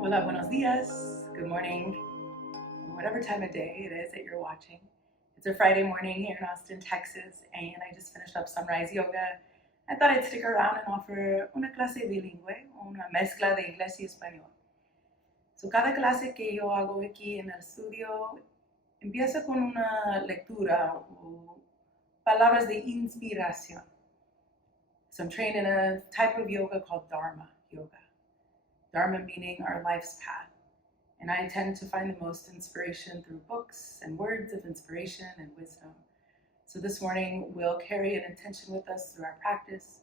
Hola, buenos dias, good morning, whatever time of day it is that you're watching. It's a Friday morning here in Austin, Texas, and I just finished up sunrise yoga. I thought I'd stick around and offer una clase bilingüe, una mezcla de inglés y español. So, cada clase que yo hago aquí en el estudio empieza con una lectura o palabras de inspiración. So I'm trained in a type of yoga called Dharma yoga. Dharma meaning our life's path. And I tend to find the most inspiration through books and words of inspiration and wisdom. So this morning we'll carry an intention with us through our practice.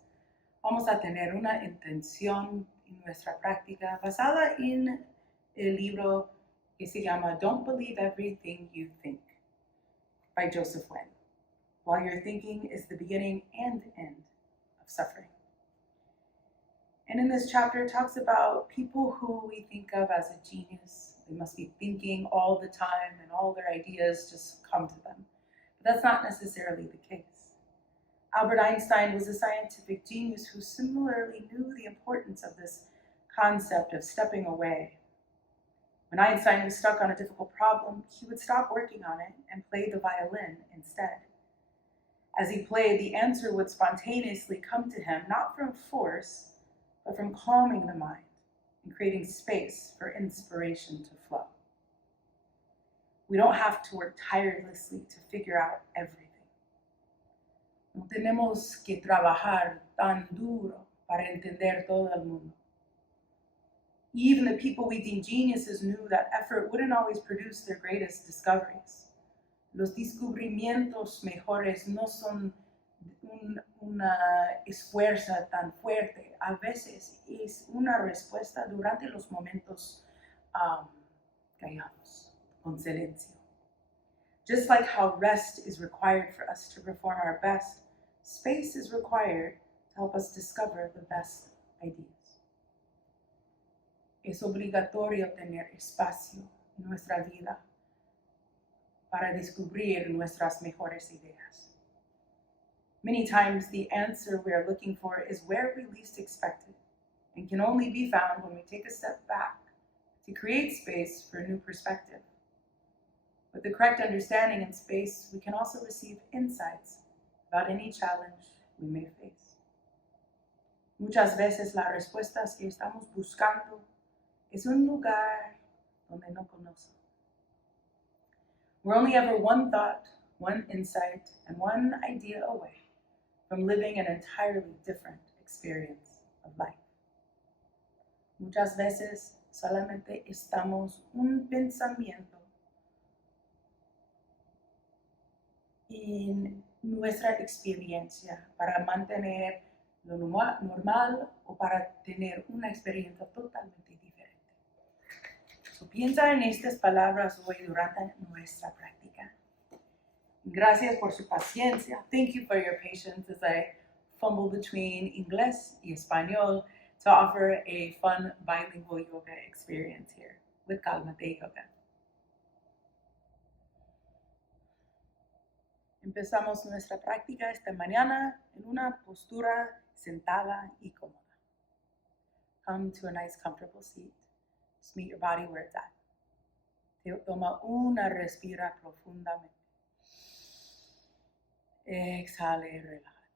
Vamos a tener una intención en nuestra práctica basada en el libro que se llama Don't Believe Everything You Think by Joseph Wen. While your thinking is the beginning and end of suffering. And in this chapter, it talks about people who we think of as a genius. They must be thinking all the time and all their ideas just come to them. But that's not necessarily the case. Albert Einstein was a scientific genius who similarly knew the importance of this concept of stepping away. When Einstein was stuck on a difficult problem, he would stop working on it and play the violin instead. As he played, the answer would spontaneously come to him, not from force, but from calming the mind and creating space for inspiration to flow. We don't have to work tirelessly to figure out everything. No tenemos que trabajar tan duro para entender todo el mundo. Even the people we deem geniuses knew that effort wouldn't always produce their greatest discoveries. Los descubrimientos mejores no son una esfuerzo tan fuerte. A veces es una respuesta durante los momentos callados, con silencio. Just like how rest is required for us to perform our best, space is required to help us discover the best ideas. Es obligatorio tener espacio en nuestra vida para descubrir nuestras mejores ideas. Many times the answer we are looking for is where we least expect it and can only be found when we take a step back to create space for a new perspective. With the correct understanding and space, we can also receive insights about any challenge we may face. Muchas veces las respuestas que estamos buscando es un lugar donde no conocemos. We're only ever one thought, one insight, and one idea away from living an entirely different experience of life. Muchas veces solamente estamos un pensamiento en nuestra experiencia para mantener lo normal o para tener una experiencia totalmente diferente. So, piensa en estas palabras hoy durante nuestra práctica. Gracias por su paciencia. Thank you for your patience as I fumble between inglés y español to offer a fun bilingual yoga experience here with Cálmate yoga. Empezamos nuestra práctica esta mañana en una postura sentada y cómoda. Come to a nice comfortable seat. Just meet your body where it's at. Toma una respira profundamente. Exhale y relájate.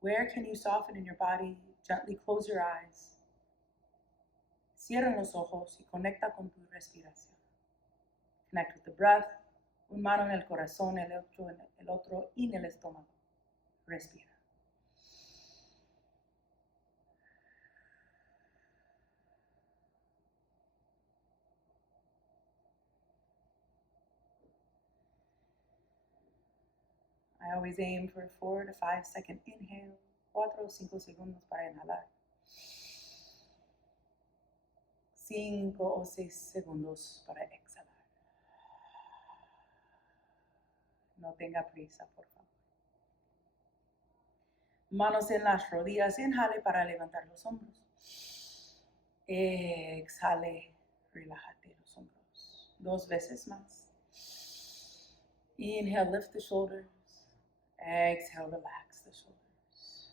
Where can you soften in your body? Gently close your eyes. Cierra los ojos y conecta con tu respiración. Connect with the breath. Un mano en el corazón, el otro en el estómago. Respira. I always aim for a 4 to 5 second inhale, 4 o 5 segundos para inhalar, 5 o 6 segundos para exhalar. No tenga prisa, por favor. Manos en las rodillas, inhale para levantar los hombros. Exhale, relájate los hombros. 2 veces más. Inhale, lift the shoulders. Exhale, relax the shoulders.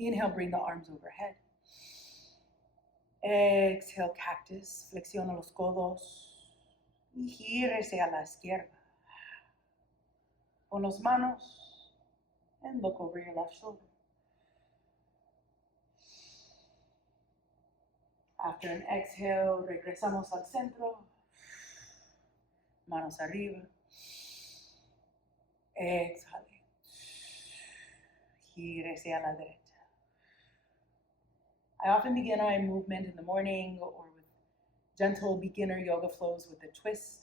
Inhale, bring the arms overhead. Exhale, cactus. Flexiona los codos. Y gírese a la izquierda. Con las manos. And look over your left shoulder. After an exhale, regresamos al centro. Manos arriba. Exhale. Gírese a la derecha. I often begin my movement in the morning or with gentle beginner yoga flows with a twist.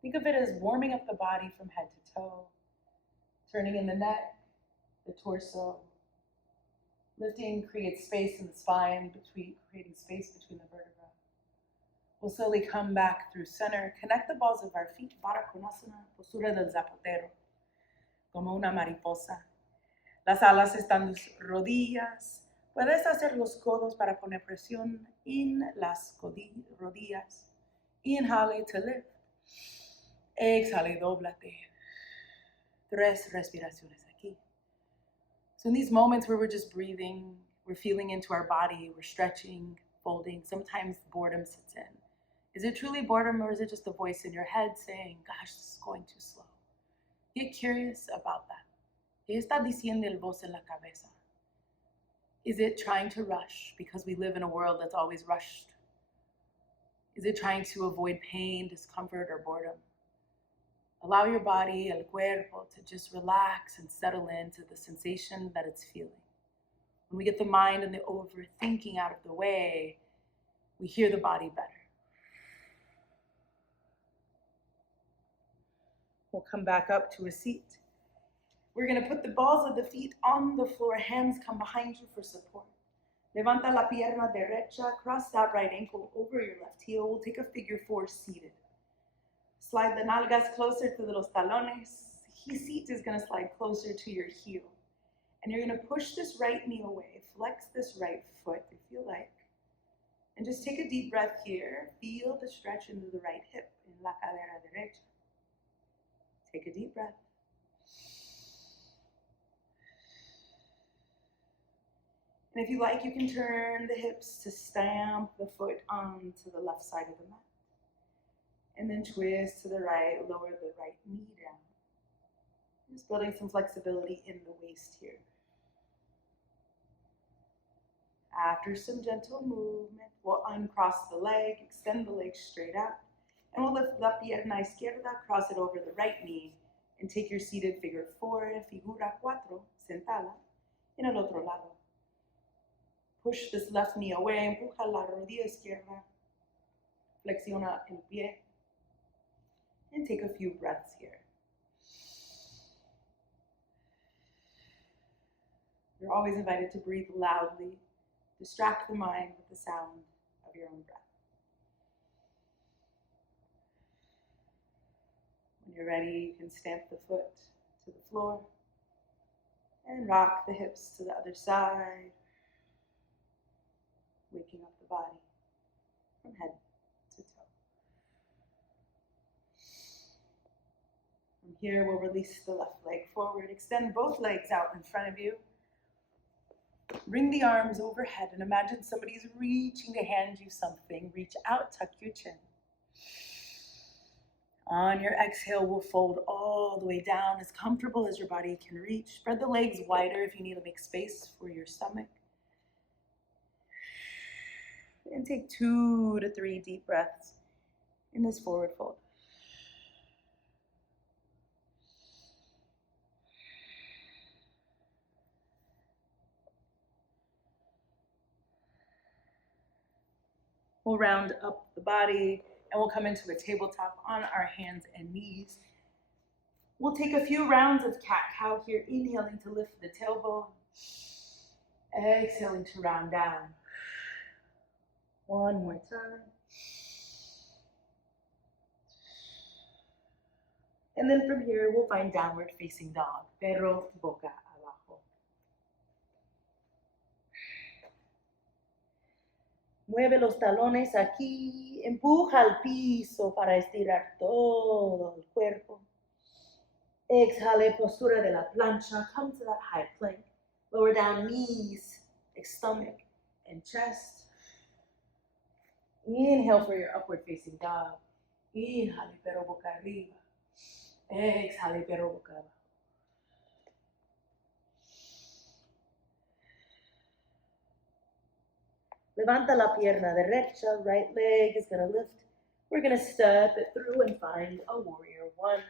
Think of it as warming up the body from head to toe, turning in the neck, the torso. Lifting creates space in the spine, creating space between the vertebrae. We'll slowly come back through center, connect the balls of our feet, Baddha Konasana, postura del zapatero, como una mariposa. Las alas están tus rodillas. Puedes hacer los codos para poner presión en las rodillas. Inhale to lift. Exhale, dóblate. 3 respiraciones aquí. So in these moments where we're just breathing, we're feeling into our body, we're stretching, folding, sometimes boredom sits in. Is it truly boredom or is it just a voice in your head saying, gosh, this is going too slow? Get curious about that. ¿Qué está diciendo el voz en la cabeza? Is it trying to rush because we live in a world that's always rushed? Is it trying to avoid pain, discomfort, or boredom? Allow your body, el cuerpo, to just relax and settle into the sensation that it's feeling. When we get the mind and the overthinking out of the way, we hear the body better. We'll come back up to a seat. We're going to put the balls of the feet on the floor. Hands come behind you for support. Levanta la pierna derecha. Cross that right ankle over your left heel. We'll take a figure 4 seated. Slide the nalgas closer to los talones. Seat is going to slide closer to your heel. And you're going to push this right knee away. Flex this right foot if you like. And just take a deep breath here. Feel the stretch into the right hip in la cadera derecha. Take a deep breath. And if you like, you can turn the hips to stamp the foot onto the left side of the mat. And then twist to the right, lower the right knee down. Just building some flexibility in the waist here. After some gentle movement, we'll uncross the leg, extend the leg straight out, and we'll lift la pierna izquierda, cross it over the right knee, and take your seated figure 4, figura 4, sentada, en el otro lado. Push this left knee away, empuja la rodilla izquierda, flexiona el pie, and take a few breaths here. You're always invited to breathe loudly. Distract the mind with the sound of your own breath. When you're ready, you can stamp the foot to the floor and rock the hips to the other side, waking up the body from head to toe. From here, we'll release the left leg forward. Extend both legs out in front of you. Bring the arms overhead and imagine somebody's reaching to hand you something. Reach out, tuck your chin. On your exhale, we'll fold all the way down, as comfortable as your body can reach. Spread the legs wider if you need to make space for your stomach. And take 2 to 3 deep breaths in this forward fold. We'll round up the body and we'll come into a tabletop on our hands and knees. We'll take a few rounds of cat-cow here, inhaling to lift the tailbone, exhaling to round down. One more time. And then from here, we'll find downward facing dog, perro boca abajo. Mueve los talones aquí, empuja al piso para estirar todo el cuerpo. Exhale, postura de la plancha, come to that high plank. Lower down knees, stomach and chest. Inhale for your upward facing dog. Inhale, pero boca arriba. Exhale, pero boca abajo. Levanta la pierna derecha, right leg is gonna lift. We're gonna step it through and find a warrior one.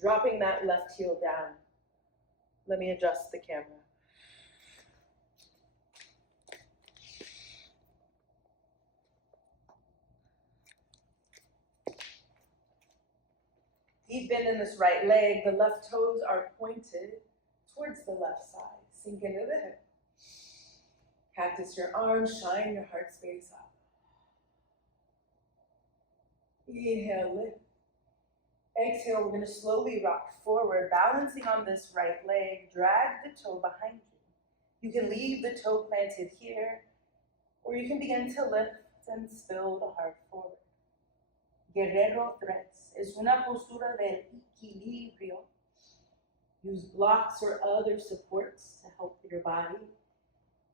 Dropping that left heel down. Let me adjust the camera. Deep bend in this right leg. The left toes are pointed towards the left side. Sink into the hip. Cactus your arms, shine your heart space up. Inhale, lift. Exhale, we're going to slowly rock forward, balancing on this right leg. Drag the toe behind you. You can leave the toe planted here, or you can begin to lift and spill the heart forward. Guerrero 3 es una postura del equilibrio. Use blocks or other supports to help your body.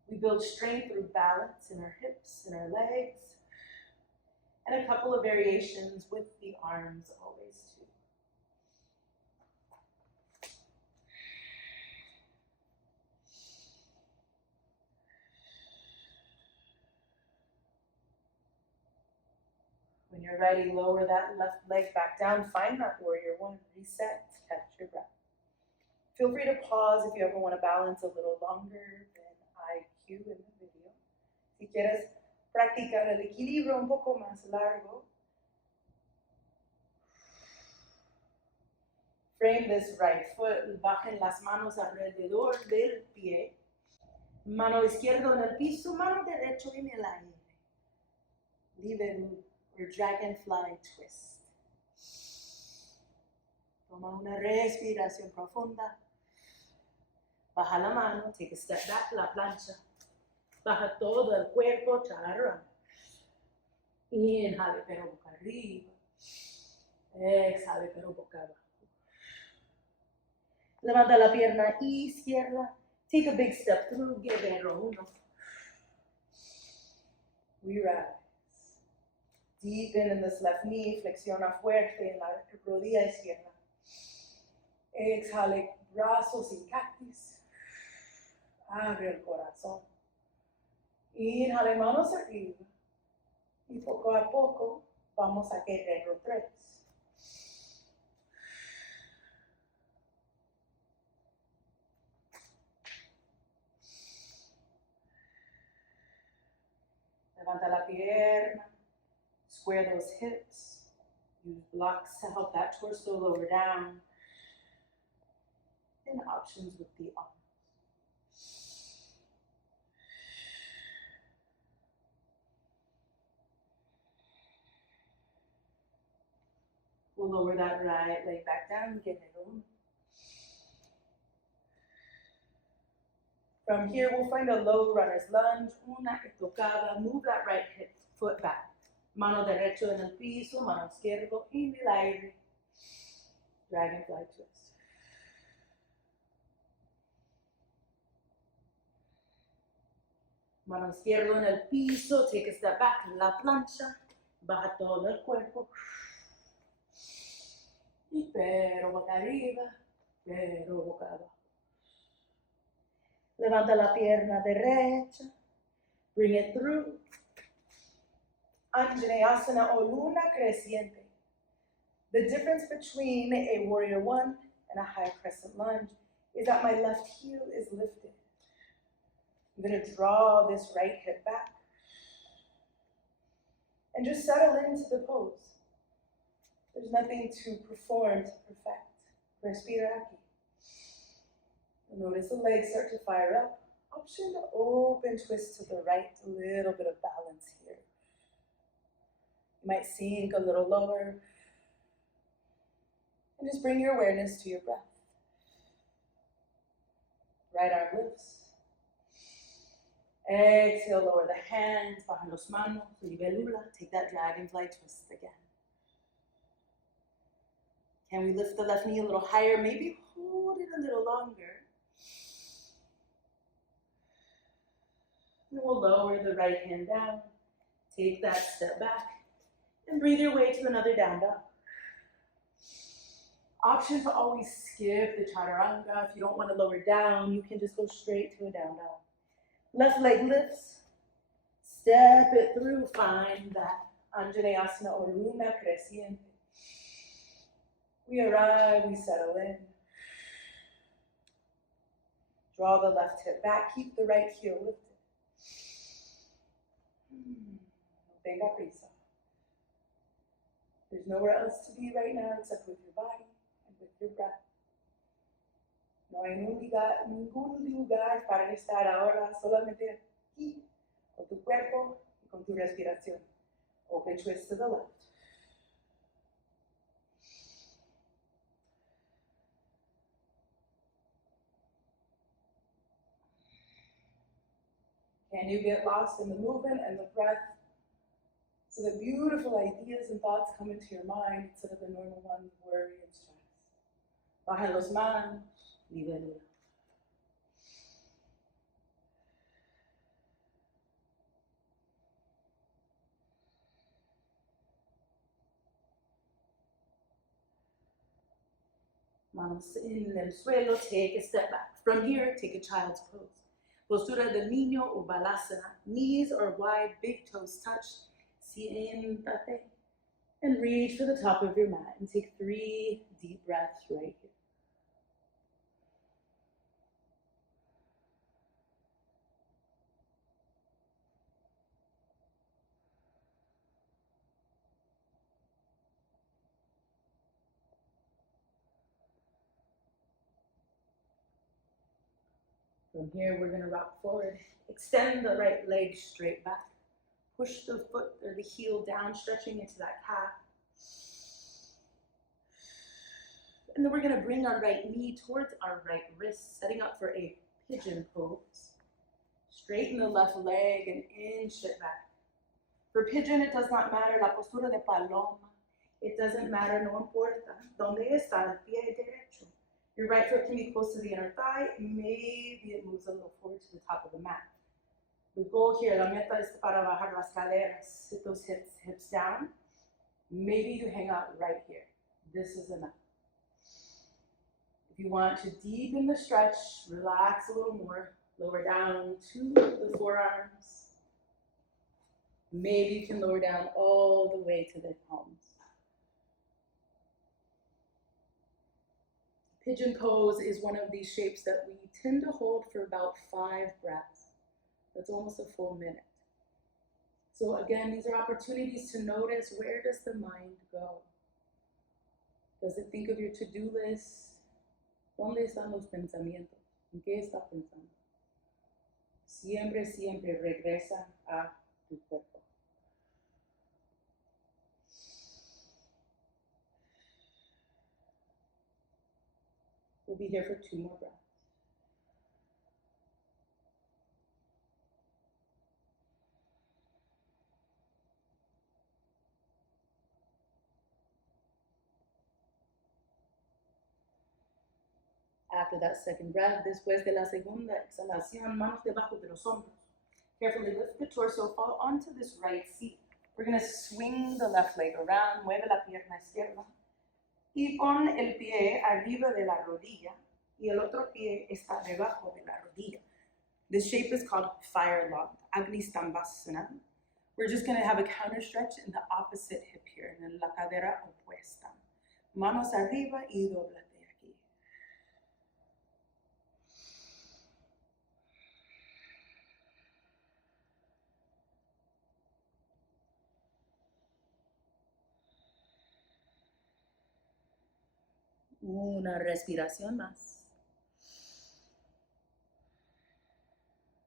We build strength through balance in our hips and our legs, and a couple of variations with the arms always too. When you're ready, lower that left leg back down. Find that warrior one. Reset, catch your breath. Feel free to pause if you ever want to balance a little longer than I cue in the video. Si quieres practicar el equilibrio un poco más largo, frame this right foot. Bajen las manos alrededor del pie. Mano izquierda en el piso, mano derecha en el aire. Libero or dragonfly twist. Toma una respiración profunda. Baja la mano, take a step back, la plancha. Baja todo el cuerpo, chaturanga. Inhale, pero boca arriba. Exhale, pero boca abajo. Levanta la pierna izquierda. Take a big step through, guerrero 1. We rise. Deepen in this left knee, flexiona fuerte en la rodilla izquierda. Exhale, brazos y cactus. Abre el corazón. Inhale, manos arriba. Y poco a poco vamos a guerrero 3. Levanta la pierna. Square those hips. Use blocks to help that torso lower down. And options with the arms. We'll lower that right leg back down, guerrero 1. From here, we'll find a low runner's lunge, una estocada. Move that right hip foot back. Mano derecho en el piso, mano izquierdo en el aire. Dragonfly twist. Mano izquierdo en el piso, take a step back, la plancha. Baja todo el cuerpo. Y pero boca arriba, pero boca abajo. Levanta la pierna derecha. Bring it through. Anjaneyasana o luna creciente. The difference between a warrior 1 and a high crescent lunge is that my left heel is lifted. I'm going to draw this right hip back and just settle into the pose. There's nothing to perform to perfect. Respira aquí. Notice the legs start to fire up. Option to open twist to the right, a little bit of balance here. You might sink a little lower. And just bring your awareness to your breath. Right arm lifts. Exhale, lower the hands, baja los manos, libélula. Take that dragonfly twist again. Can we lift the left knee a little higher? Maybe hold it a little longer. And we'll lower the right hand down, take that step back, and breathe your way to another down dog. Option to always skip the chaturanga. If you don't want to lower down, you can just go straight to a down dog. Left leg lifts, step it through, find that Anjaneyasana or Luna Creciente. We arrive, we settle in. Draw the left hip back, keep the right heel lifted. No tenga prisa. There's nowhere else to be right now except with your body and with your breath. No hay ningún lugar para estar ahora, solamente aquí, con tu cuerpo y con tu respiración. Open twist to the left. Can you get lost in the movement and the breath so that beautiful ideas and thoughts come into your mind instead of the normal ones, worry and stress? Baja los manos, libéralo. Manos in el suelo, take a step back. From here, take a child's pose. Postura del niño o balasana. Knees are wide, big toes touch. Siéntate. And reach for the top of your mat and take 3 deep breaths right here. From here, we're going to rock forward. Extend the right leg straight back. Push the foot or the heel down, stretching into that calf. And then we're going to bring our right knee towards our right wrist, setting up for a pigeon pose. Straighten the left leg and inch it back. For pigeon, it does not matter. La postura de paloma. It doesn't matter, no importa. ¿Dónde está el pie derecho? Your right foot can be close to the inner thigh. Maybe it moves a little forward to the top of the mat. The goal here, la meta es para bajar las caderas. Sit those hips down. Maybe you hang out right here. This is enough. If you want to deepen the stretch, relax a little more. Lower down to the forearms. Maybe you can lower down all the way to the palms. Pigeon pose is one of these shapes that we tend to hold for about 5 breaths. That's almost a full minute. So again, these are opportunities to notice, where does the mind go? Does it think of your to-do list? ¿Dónde están los pensamientos? ¿En qué está pensando? Siempre, siempre regresa a tu cuerpo. We'll be here for 2 more breaths. After that second breath, después de la segunda exhalación, manos debajo de los hombros. Carefully lift the torso, fall onto this right seat. We're going to swing the left leg around, mueve la pierna izquierda. Y pon el pie arriba de la rodilla y el otro pie está debajo de la rodilla. This shape is called fire locked, Agni Stambhasana. We're just going to have a counter stretch in the opposite hip here, en la cadera opuesta. Manos arriba y doblate aquí. Una respiración más.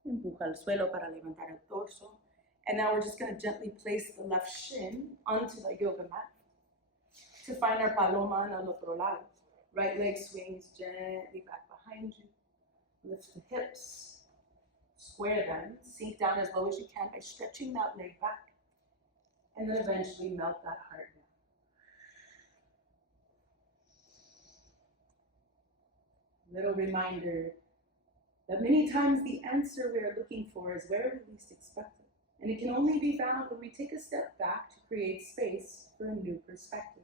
Empuja al suelo para levantar el torso. And now we're just going to gently place the left shin onto the yoga mat to find our paloma en el otro lado. Right leg swings gently back behind you. Lift the hips. Square them. Sink down as low as you can by stretching that leg back. And then eventually melt that heart down. Little reminder That many times the answer we are looking for is where we least expect it, and it can only be found when we take a step back to create space for a new perspective.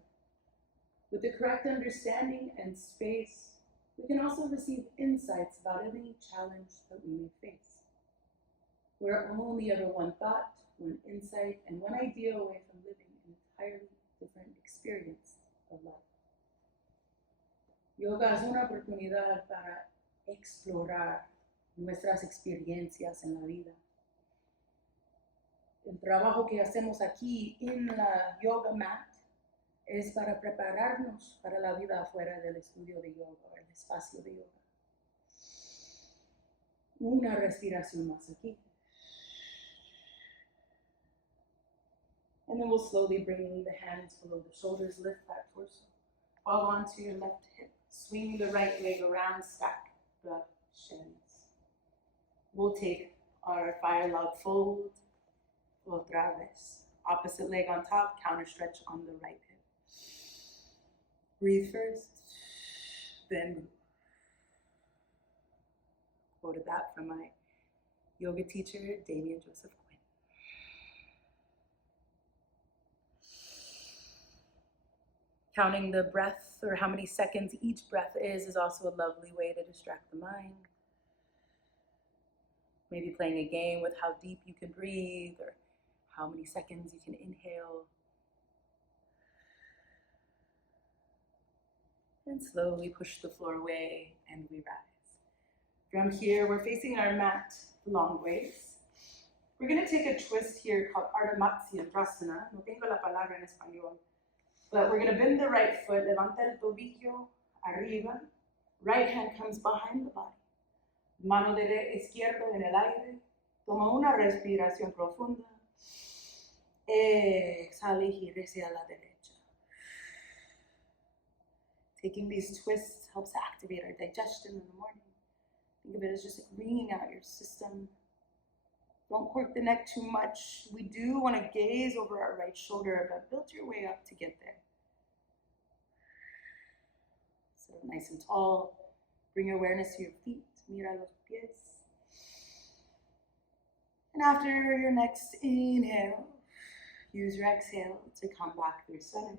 With the correct understanding and space, we can also receive insights about any challenge that we may face. We're only ever one thought, one insight, and one idea away from living an entirely different experience of life. Yoga es una oportunidad para explorar nuestras experiencias en la vida. El trabajo que hacemos aquí en la yoga mat es para prepararnos para la vida afuera del estudio de yoga, el espacio de yoga. Una respiración más aquí. And then we'll slowly bring the hands below the shoulders, lift that torso. Fall onto your left hip. Swing the right leg around, stack the shins. We'll take our fire log fold. Otra vez. Opposite leg on top, counter stretch on the right hip. Breathe first, then move. Quoted that from my yoga teacher, Damien Joseph Quinn. Counting the breath, or how many seconds each breath is also a lovely way to distract the mind. Maybe playing a game with how deep you can breathe, or how many seconds you can inhale. And slowly push the floor away and we rise. From here, we're facing our mat long ways. We're going to take a twist here called Ardha Matsyendrasana. No tengo la palabra en español. But we're going to bend the right foot, levanta el tobillo arriba. Right hand comes behind the body. Mano izquierdo en el aire. Toma una respiración profunda. Exhala y gire hacia la derecha. Taking these twists helps activate our digestion in the morning. Think of it as just like wringing out your system. Don't quirk the neck too much. We do want to gaze over our right shoulder, but build your way up to get there. Sit up nice and tall. Bring your awareness to your feet. Mira los pies. And after your next inhale, use your exhale to come back through center.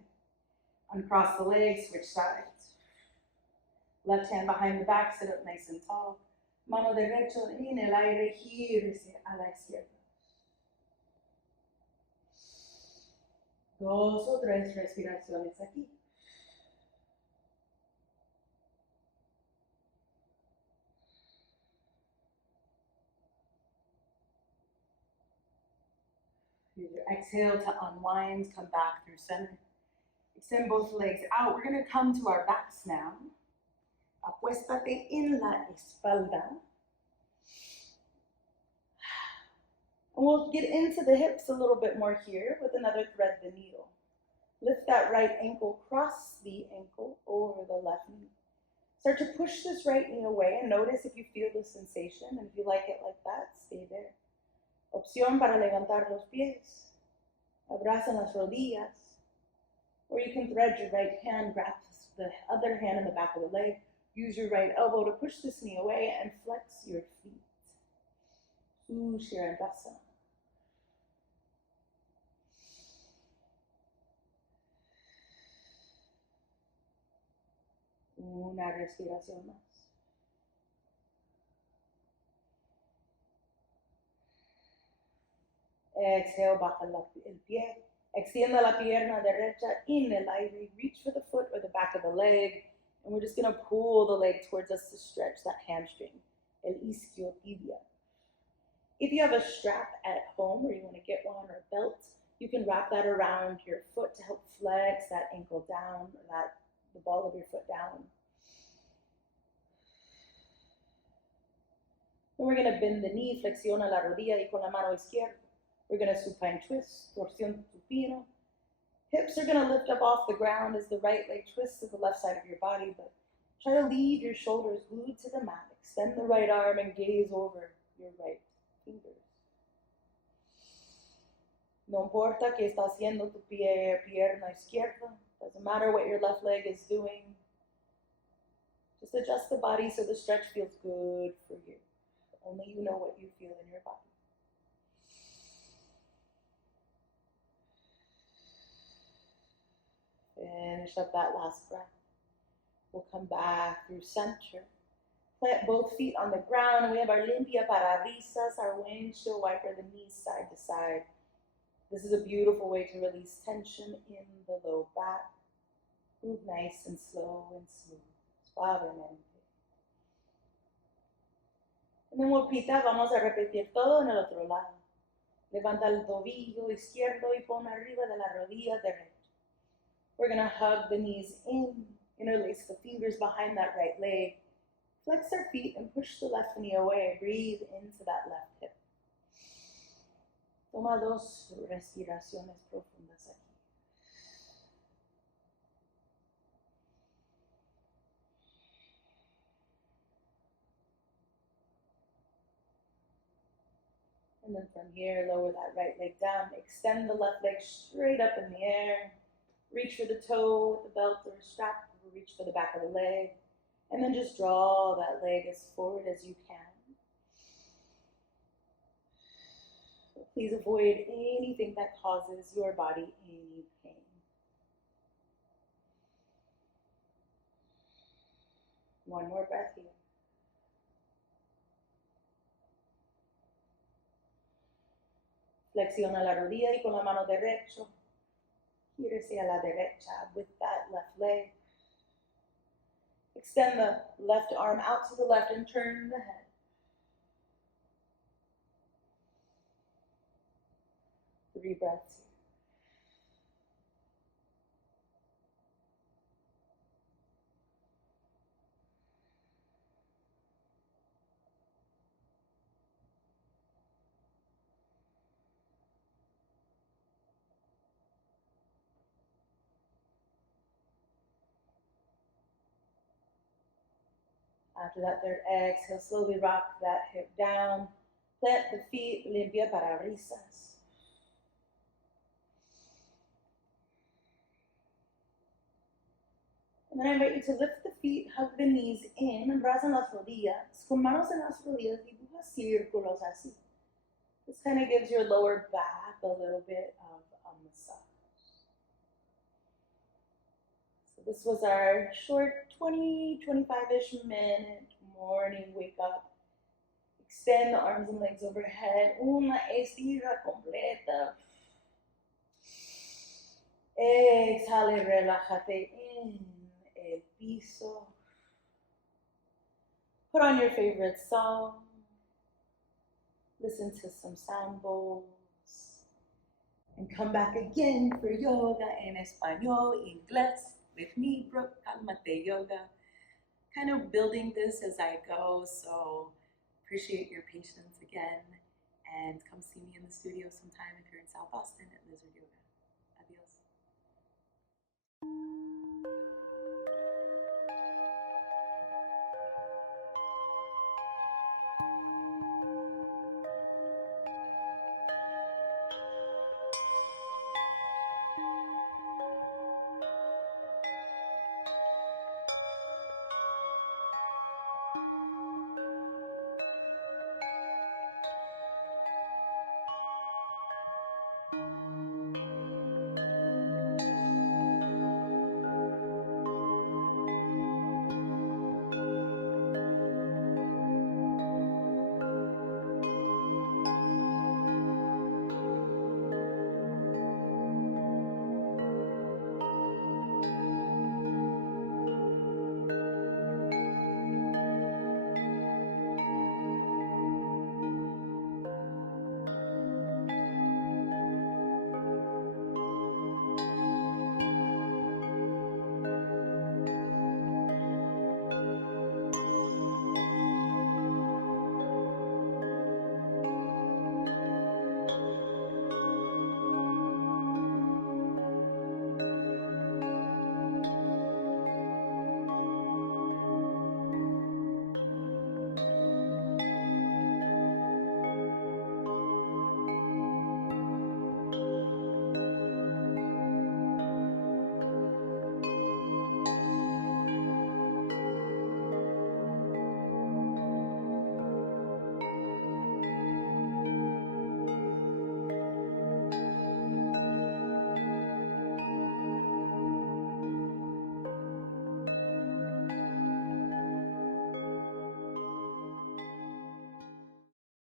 Uncross the legs, switch sides. Left hand behind the back, sit up nice and tall. Mano derecha en el aire, gírese a la izquierda. 2 o 3 respiraciones aquí. Use your exhale to unwind, come back through center. Extend both legs out. We're going to come to our backs now. Acuéstate en la espalda. And we'll get into the hips a little bit more here with another thread the needle. Lift that right ankle, cross the ankle over the left knee. Start to push this right knee away and notice if you feel the sensation, and if you like it like that, stay there. Opción para levantar los pies. Abrazan las rodillas. Or you can thread your right hand, grab the other hand in the back of the leg. Use your right elbow to push this knee away and flex your feet. Uso Inglés. Una respiración más. Exhale, baja el pie. Extienda la pierna derecha en el aire. Reach for the foot or the back of the leg. And we're just going to pull the leg towards us to stretch that hamstring. El isquiotibia. If you have a strap at home or you want to get one or a belt, you can wrap that around your foot to help flex that ankle down, or the ball of your foot down. Then we're going to bend the knee, flexiona la rodilla y con la mano izquierda. We're going to supine twist, torsión supino. Hips are going to lift up off the ground as the right leg twists to the left side of your body, but try to leave your shoulders glued to the mat. Extend the right arm and gaze over your right fingers. No importa qué está haciendo tu pierna izquierda. Doesn't matter what your left leg is doing. Just adjust the body so the stretch feels good for you. Only you know what you feel in your body. Finish up that last breath. We'll come back through center. Plant both feet on the ground. We have our limpia parabrisas, our windshield wiper, the knees side to side. This is a beautiful way to release tension in the low back. Move nice and slow and smooth, suavemente. En el Pita vamos a repetir todo en el otro lado. Levanta el tobillo izquierdo y pon arriba de la rodilla derecha. We're going to hug the knees in, interlace the fingers behind that right leg. Flex our feet and push the left knee away. Breathe into that left hip. Toma 2 respiraciones profundas aquí. And then from here, lower that right leg down. Extend the left leg straight up in the air. Reach for the toe with the belt or strap. Reach for the back of the leg. And then just draw that leg as forward as you can. Please avoid anything that causes your body any pain. One more breath here. Flexiona la rodilla y con la mano derecha, gírese a la derecha with that left leg. Extend the left arm out to the left and turn the head. 3 breaths here. After that third exhale, slowly rock that hip down. Plant the feet, limpia parabrisas. And then I invite you to lift the feet, hug the knees in, abrazan las rodillas. Con manos en las rodillas, dibuja círculos así. This kind of gives your lower back a little bit of a massage. So this was our short 20-25-ish minute morning wake up. Extend the arms and legs overhead. Una estira completa. Exhale, relájate en el piso. Put on your favorite song. Listen to some sound bowls. And come back again for yoga en español, inglés, with me, Brooke, Cálmate Yoga. Kind of building this as I go, so appreciate your patience again. And come see me in the studio sometime if you're in South Boston at Lizard Yoga.